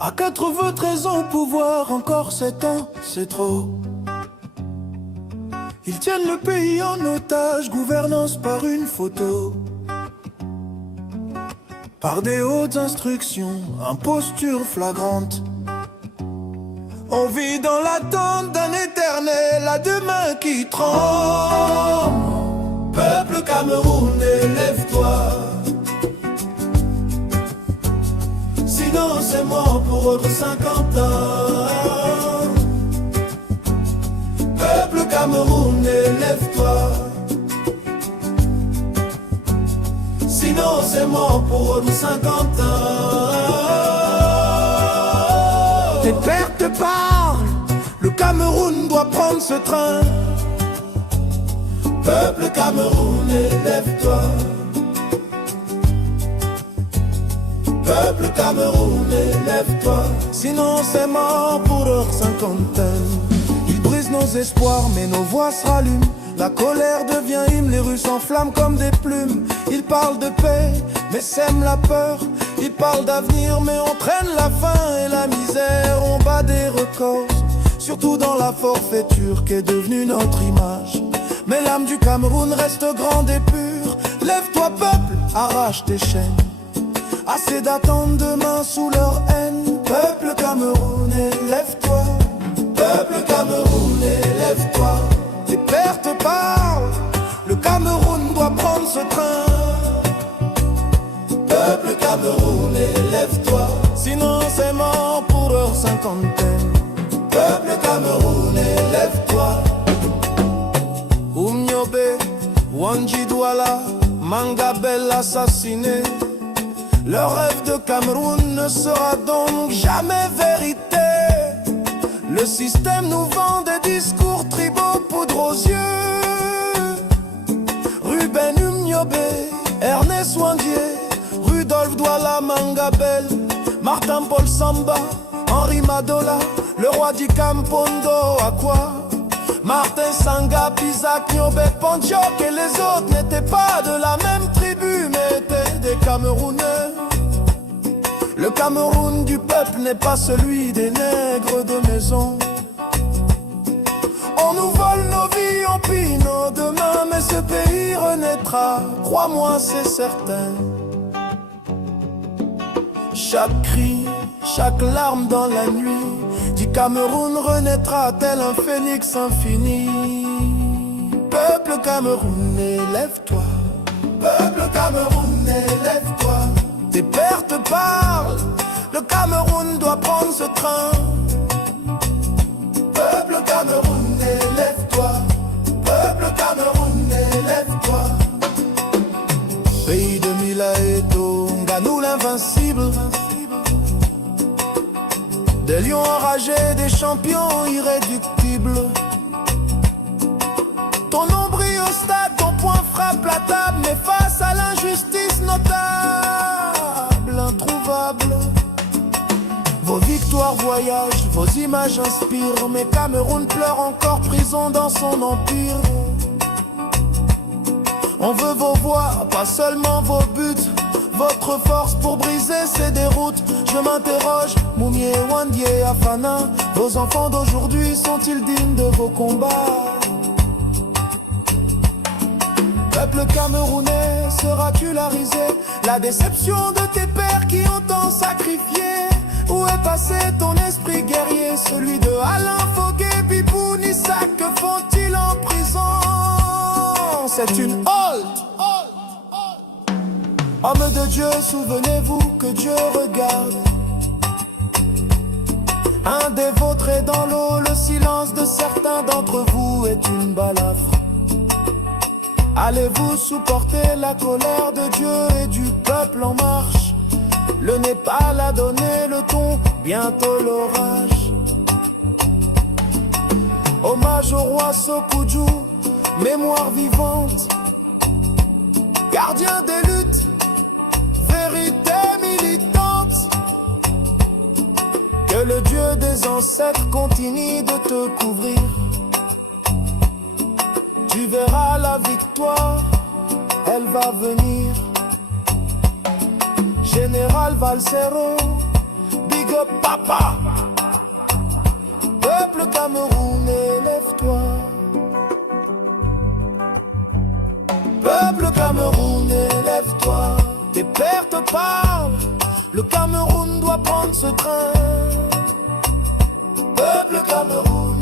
À 93 ans, pouvoir, encore 7 ans, c'est trop. Ils tiennent le pays en otage, gouvernance par une photo. Par des hautes instructions, imposture flagrante. On vit dans l'attente d'un éternel à demain qui tremble. Peuple camerounais, lève-toi. Sinon c'est mort pour autres 50 ans. Peuple camerounais, lève-toi. Sinon c'est mort pour autres 50 ans. Tes pères te parlent, le Cameroun doit prendre ce train. Peuple camerounais, lève-toi. Peuple camerounais, lève-toi. Sinon c'est mort pour leur cinquantaine. Ils brisent nos espoirs mais nos voix se rallument. La colère devient hymne, les rues s'enflamment comme des plumes. Ils parlent de paix mais sèment la peur. Ils parlent d'avenir mais entraînent la faim et la misère. On bat des records, surtout dans la forfaiture qui est devenue notre image. Mais l'âme du Cameroun reste grande et pure. Lève-toi peuple, arrache tes chaînes. Assez d'attendre demain sous leur haine. Peuple camerounais, lève-toi. Peuple camerounais, lève-toi. Tes pères te parlent, le Cameroun doit prendre ce train. Peuple camerounais, lève-toi. Sinon c'est mort pour leur cinquantaine. Peuple camerounais, lève-toi. Oumniobe, Wanji Douala, Mangabel assassiné. Le rêve de Cameroun ne sera donc jamais vérité. Le système nous vend des discours tribaux, poudre aux yeux. Ruben Umniobe, Ernest Wandier, Rudolf Douala Mangabel, Martin Paul Samba, Henri Madola, le roi du Campondo, à quoi? Martin Sanga, Isaac Niobe, Pontiok et les autres n'étaient pas de la même tribu, mais étaient des Camerounais. Le Cameroun du peuple n'est pas celui des nègres de maison. On nous vole nos vies, on pille nos demain, mais ce pays renaîtra, crois-moi c'est certain. Chaque cri, chaque larme dans la nuit du Cameroun renaîtra tel un phénix infini. Peuple camerounais, lève-toi. Peuple camerounais, lève-toi. Tes pères te parlent, le Cameroun doit prendre ce train. Peuple camerounais, lève-toi. Peuple camerounais, lève-toi. Pays de Mila et Tonga, nous l'invincible. Des lions enragés, des champions irréductibles. Ton nombril au stade, ton poing frappe la table. Mais face à l'injustice notable, introuvable, vos victoires voyagent, vos images inspirent. Mais Cameroun pleure encore prison dans son empire. On veut vos voix, pas seulement vos buts. Votre force pour briser ces déroutes. Je m'interroge, Moumié, Wandié, Afana. Vos enfants d'aujourd'hui sont-ils dignes de vos combats? Peuple camerounais, seras-tu la risée? La déception de tes pères qui ont tant sacrifié. Où est passé ton esprit guerrier? Celui de Alain Foguet, Bibou, Nissa, que font-ils en prison? C'est une honte. Homme de Dieu, souvenez-vous que Dieu regarde. Un des vôtres est dans l'eau, le silence de certains d'entre vous est une balafre. Allez-vous supporter la colère de Dieu et du peuple en marche? Le Népal a donné le ton, bientôt l'orage. Hommage au roi Sokudju, mémoire vivante, gardien des luttes, vérité militante. Que le Dieu des ancêtres continue de te couvrir. Tu verras la victoire, elle va venir. Général Valsero, Big big up papa. Peuple camerounais, lève-toi. Peuple camerounais, lève-toi. Tes pères te parlent, le Cameroun doit prendre ce train. Peuple camerounais.